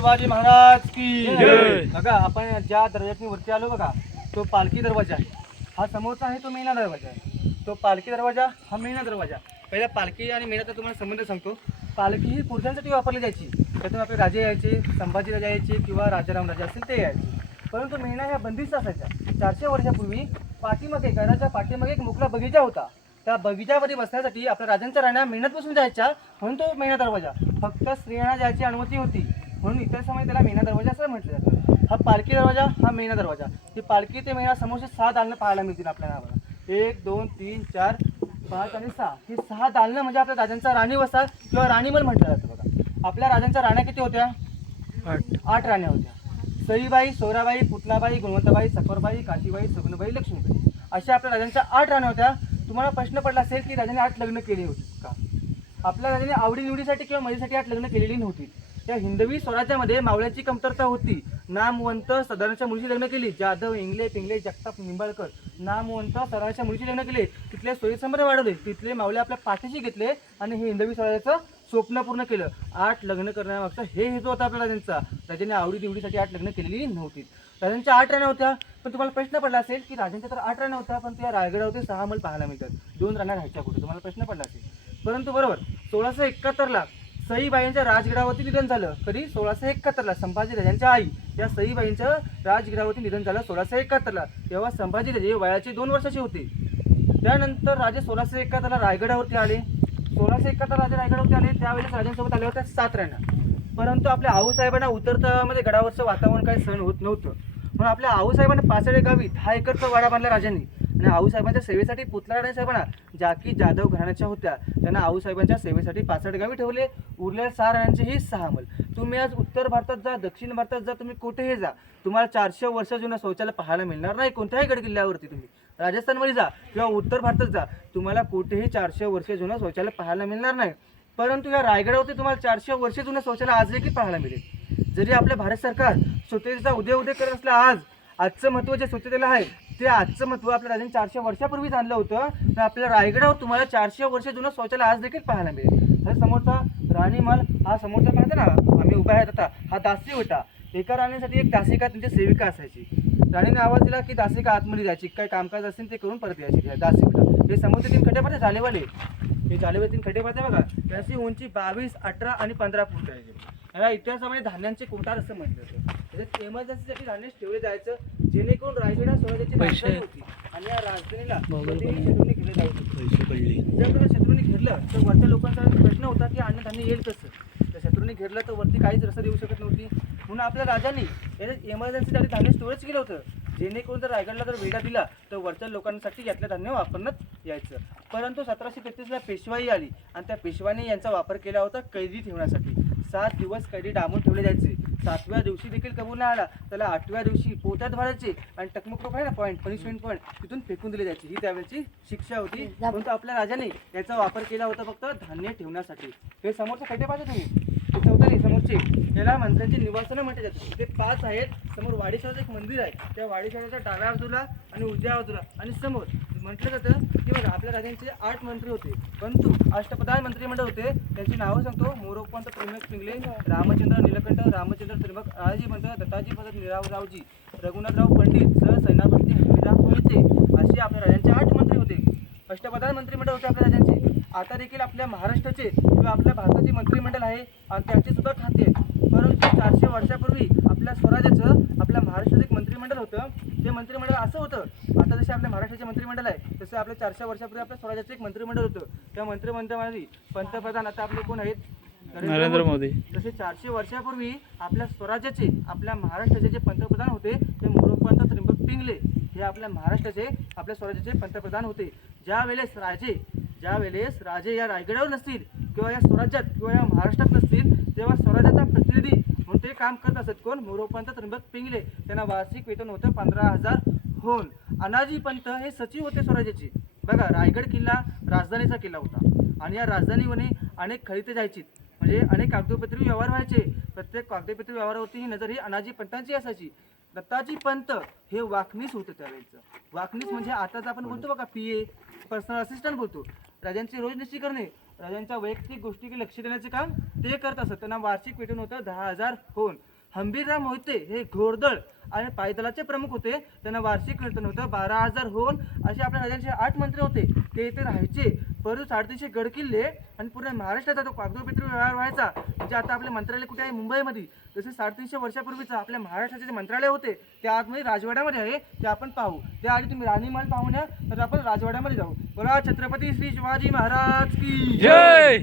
शिवाजी महाराज की. बघा आपण ज्या दरवाजातून वरती आलो बघा तो पालखी दरवाजा आहे. हा समोरचा आहे तो मेना दरवाजा आहे. तो पालखी दरवाजा हा मेना दरवाजा. पहिला पालखी आणि मेनाचा तुम्हाला संबंध सांगतो. पालखी ही पुरुषांसाठी वापरली जायची. त्यातून आपले राजे यायचे संभाजी राजा यायचे किंवा राजाराम राजा असतील ते यायचे. परंतु मेना ह्या बंदिस्त असायच्या. चारशे वर्षापूर्वी पाठीमागे घराच्या पाठीमागे एक मोकळा बगीचा होता. त्या बगीच्यामध्ये बसण्यासाठी आपल्या राजांच्या राण्या मेहनत बसून जायच्या म्हणून तो मेना दरवाजा. फक्त स्त्रियांना जायची अनुमती होती. म्हणून इतर समय त्याला मेना दरवाजा असं म्हटलं जातं. हा पालखी दरवाजा हा मेना दरवाजा. ही पालखी ते मेना समोरचे सहा दालनं पाहायला मिळतील आपल्या नावाला एक दोन तीन चार पाच आणि सहा. ही सहा दालनं म्हणजे आपल्या राजांचा राणी वसा किंवा राणीमल म्हटलं जातं बघा. आपल्या राजांच्या राण्या किती होत्या? आठ. राण्या होत्या. सईबाई सोराबाई पुतलाबाई गुणवंतबाई सकरबाई काशीबाई सगुणबाई लक्ष्मीबाई. अशा आपल्या राजांच्या आठ राण्या होत्या. तुम्हाला प्रश्न पडला असेल की राजाने आठ लग्न केली होती का? आपल्या राजाने आवडीनिवडीसाठी किंवा मजेसाठी आठ लग्न केलेली नव्हती. त्या हिंदवी स्वराज्यामध्ये मावळ्याची कमतरता होती. नामवंत सदाराच्या मुलीची लग्न केली. जाधव इंगले पिंगले जगताप निंबाळकर. नामवंत सदाराच्या मुलीशी लग्न केले. तिथले सोयीसंबंध वाढवले. तिथले मावळे आपल्या पाठीशी घेतले आणि हे हिंदवी स्वराज्याचं स्वप्न पूर्ण केलं. आठ लग्न करण्यामागचं हे हेतू होता आपल्या राजांचा. राजाने आवडी निवडीसाठी आठ लग्न केलेली नव्हती. राजांच्या आठ राण्या होत्या. पण तुम्हाला प्रश्न पडला असेल की राजांच्या तर आठ राण्या होत्या पण त्या रायगडावरती सहा मल पाहायला मिळतात. दोन राण्या राहायच्या कुठे? तुम्हाला प्रश्न पडला असेल. परंतु बरोबर सोळाशे एकाहत्तरला सईबाईंच्या राजगडावरती निधन झालं. कधी सोळाशे एकाहत्तरला संभाजी राजांच्या आई या सईबाईंचं राजगडावरती निधन झालं सोळाशे एकाहत्तरला. तेव्हा संभाजी राजे वयाचे दोन वर्षाचे होते. त्यानंतर राजे सोळाशे एकाहत्तरला रायगडावरती आले. सोळाशे एकाहत्तर राजे रायगडावरती आले. त्यावेळेस राजांसोबत आले होते सात राण्या परंतु आपल्या आऊसाहेबांना उतरतामध्ये गडावरचं वातावरण काही सहन होत नव्हतं. म्हणून आपल्या आऊसाहेबांना पाचडे गावी दहा एकरचा वाडा बांधला राजांनी. आणि आऊसाहेबांच्या सेवेसाठी पुतलाराणे साहेबांना ज्या की जाधव घराण्याच्या होत्या. त्यांना आऊसाहेबांच्या सेवेसाठी पाचड गावी ठेवले. उरलेल्या सहा राण्यांचे ही सहा मल तुम्ही आज उत्तर भारतात जा दक्षिण भारतात जा तुम्ही कुठेही जा. तुम्हाला चारशे वर्ष जुन्या शौचालय पाहायला मिळणार नाही. कोणत्याही गड किल्ल्यावरती तुम्ही. राजस्थानमध्ये जा किंवा उत्तर भारतात जा. तुम्हाला कुठेही चारशे वर्ष जुनं शौचालय पाहायला मिळणार नाही. परंतु या रायगडावरती तुम्हाला चारशे वर्ष जुनं शौचालय आज देखील पाहायला मिळेल. जरी आपलं भारत सरकार स्वच्छतेचा उदय उदय करत असलं आज आजचं महत्त्व जे स्वच्छतेला आहे ते आजचं महत्त्व आपल्या राजाने चारशे वर्षापूर्वीच आणलं होतं. तर आपल्या रायगडावर तुम्हाला चारशे वर्ष जुनं शौचालय आज देखील पाहायला मिळेल. हा समोरचा राणीमाल हा समोरचा पाहता ना आम्ही उभा आहेत आता हा दासी होता. एका राणीसाठी एक दासिका त्यांची सेविका असायची. राणीने आवाज दिला की दासिका आतमध्ये जायची काय कामकाज असेल ते करून परत यायची दासिका दासी हे समोरचे तीन खड्डे पाहते झालेवाले हे झालेवाले तीन खड्डे पाहते बघा. त्याची उंची बावीस अठरा आणि पंधरा फूट आहे. या इतिहासामध्ये धान्यांचे कोठार असं म्हटलं जातं. त्याच्यात इमर्जन्सीसाठी धान्य ठेवले जायचं. जेणेकरून रायगडा स्वराज्याची पैसे. राजधानी होती आणि या राजधानीला शत्रूंनी घेतलं जाऊ जर का शत्रूंनी घेरलं तर वरच्या लोकांचा प्रश्न होता की अन्नधान्य येईल कसं? तर शत्रूंनी घेरलं तर वरती काहीच रसद येऊ शकत नव्हती. म्हणून आपल्या राजांनी याच्यात एमर्जन्सीसाठी धान्य स्टोरेज केलं होतं. जेणेकरून जर रायगडला जर वेढा दिला तर वरच्या लोकांसाठी यातलं धान्य वापरण्यात यायचं. परंतु सतराशे तेहतीसला पेशवाई आली आणि त्या पेशवाने यांचा वापर केला होता कैदी ठेवण्यासाठी. सात दिवस कैदी डांबून ठेवले जायचे? सातव्या दिवशी देखील कबूल नाही आला. त्याला आठव्या दिवशी पोत्यात भरायचे आणि टकमक आहे ना पॉईंट पनिशमेंट पॉईंट तिथून फेकून दिले जायचे. ही त्यावेळेची शिक्षा होती. परंतु आपल्या राजाने याचा वापर केला होता फक्त धान्य ठेवण्यासाठी. हे समोरचे खड्डे पाहिजे तुम्ही. समोरचे याला मंत्र्यांची निवासनं म्हटले जाते ते पाच आहेत. समोर वाडीश्वराचं एक मंदिर आहे. त्या वाडेश्वराच्या डाव्या बाजूला आणि उजव्या बाजूला आणि समोर. म्हटलं जातं की बघा आपल्या राजांचे आठ मंत्री होते. परंतु अष्टप्रधान मंत्रिमंडळ होते. त्यांची नावं सांगतो. मोरोपंत प्रेमक पिंगले रामचंद्र निलकंठ रामचंद्र त्रिमक राजाजी पंत दत्ताजी पंत निरावरावजी रघुनाथराव पंडित सह सेनापती हरिराम मोहिते असे आपल्या राजांचे आठ मंत्री होते. अष्टप्रधान मंत्रिमंडळ होते आपल्या राजांचे. आता देखील आपल्या महाराष्ट्राचे किंवा आपल्या भारताचे मंत्रिमंडळ आहे आणि त्यांचे सुद्धा खाते आहेत. परंतु चारशे वर्षापूर्वी आपल्या स्वराज्याचं आपल्या महाराष्ट्रात एक मंत्रिमंडळ होतं. ते मंत्रिमंडळ असं होतं. आता जसे आपल्या महाराष्ट्राचे मंत्रिमंडळ आहे तसे आपल्या चारशे वर्षापूर्वी आपल्या स्वराज्याचं एक मंत्रिमंडळ होतं. त्या मंत्रिमंडळामध्ये पंतप्रधान आता आपले कोण आहेत? नरेंद्र मोदी. जसे चारशे वर्षापूर्वी आपल्या स्वराज्याचे आपल्या महाराष्ट्राचे जे पंतप्रधान होते ते मोरोपंत त्रिंबक पिंगले हे आपल्या महाराष्ट्राचे आपल्या स्वराज्याचे पंतप्रधान होते. ज्या वेळेस राजे ज्या वेळेस राजे या रायगडावर नसतील किंवा या स्वराज्यात किंवा या महाराष्ट्रात नसतील तेव्हा स्वराज्याचा प्रतिनिधी म्हणून ते काम करत असत. कोण? मोरोपंत त्र्यंबक पिंगले. त्यांना वार्षिक वेतन होतं पंधरा हजार होऊन. अनाजी पंत हे सचिव होते स्वराज्याचे. बघा रायगड किल्ला राजधानीचा किल्ला होता. आणि या राजधानीमध्ये अनेक खलिते जायची. म्हणजे अनेक कागदोपत्री व्यवहार व्हायचे. प्रत्येक कागदोपत्री व्यवहारावरती ही नजर ही अनाजी पंतांची असायची. दत्ताजी पंत हे वाकणीस होतं त्यावेळेचं. वाकणीस म्हणजे आताच आपण बोलतो बघा पी ए पर्सनल असिस्टंट बोलतो. राजांची रोजनिशी करणे राजांच्या वैयक्तिक गोष्टी लक्ष देण्याचे काम ते करत असत. त्यांना वार्षिक वेतन होतं दहा हजार होऊन. हंबीरराव मोहिते हे घोडदळ आणि पायदलाचे प्रमुख होते. त्यांना वार्षिक वेतन होतं बारा हजार होऊन. असे आपल्या राजांचे आठ मंत्री होते. ते इथे राहायचे. परंतु साडेतीनशे गड किल्ले आणि पूर्ण महाराष्ट्राचा तो कागदोपत्री व्यवहार व्हायचा. म्हणजे आता आपले मंत्रालय कुठे आहे? मुंबईमध्ये. जसे साडेतीनशे वर्षापूर्वीचं आपल्या महाराष्ट्राचे जे मंत्रालय होते ते आतमध्ये म्हणजे राजवाड्यामध्ये आहे ते आपण पाहू. त्याआधी तुम्ही राणीमहल पाहून या तर आपण राजवाड्यामध्ये जाऊ. बोला छत्रपती श्री शिवाजी महाराज की जय!